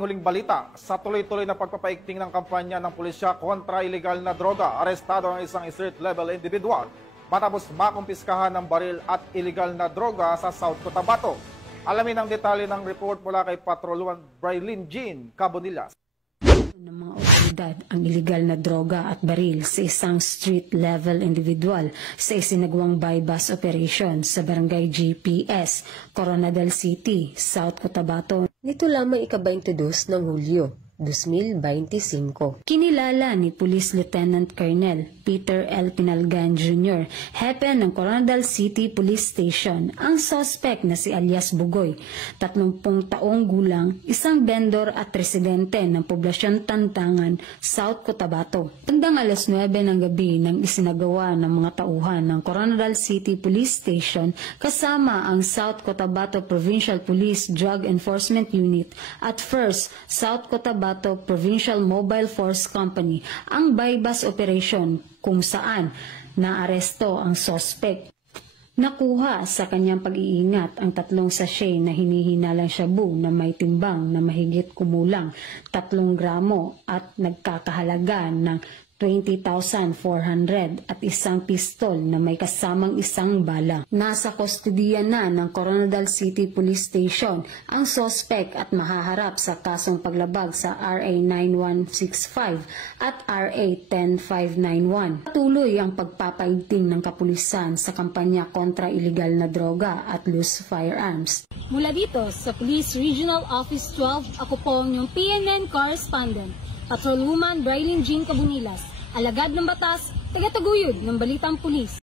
Huling balita, sa tuloy-tuloy na pagpapaigting ng kampanya ng pulisya kontra ilegal na droga, arestado ang isang street-level individual matapos makumpiskahan ng baril at ilegal na droga sa South Cotabato. Alamin ang detalye ng report mula kay Patroluan Braylin Jean Cabonillas. Ng mga otoridad ang ilegal na droga at baril sa isang street-level individual sa isinagawang buy-bust operation sa Barangay GPS, Coronadal City, South Cotabato. Nito lamang ika-22 ng Hulyo 2025. Kinilala ni Police Lieutenant Colonel Peter L. Pinalgan Jr., hepe ng Coronadal City Police Station, ang suspect na si alias Bugoy, 30 taong gulang, isang vendor at residente ng poblasyon Tantangan, South Cotabato. Bandang alas 9 ng gabi nang isinagawa ng mga tauhan ng Coronadal City Police Station kasama ang South Cotabato Provincial Police Drug Enforcement Unit at First South Cotabato Provincial Mobile Force Company ang buy-bust operation kung saan naaresto ang suspect. Nakuha sa kanyang pag-iingat ang 3 sachet na hinihinalang shabu na may timbang na mahigit kumulang 3 gramo at nagkakahalaga ng 20,400 at isang pistol na may kasamang isang bala. Nasa kustodiya na ng Coronadal City Police Station ang suspect at mahaharap sa kasong paglabag sa RA 9165 at RA 10591. Patuloy ang pagpapaigting ng kapulisan sa kampanya kontra ilegal na droga at loose firearms. Mula dito sa Police Regional Office 12, ako po ang inyong PNN correspondent, Patrolwoman Braylin Jean Cabonillas, alagad ng batas, taga-taguyod ng Balitang Pulis.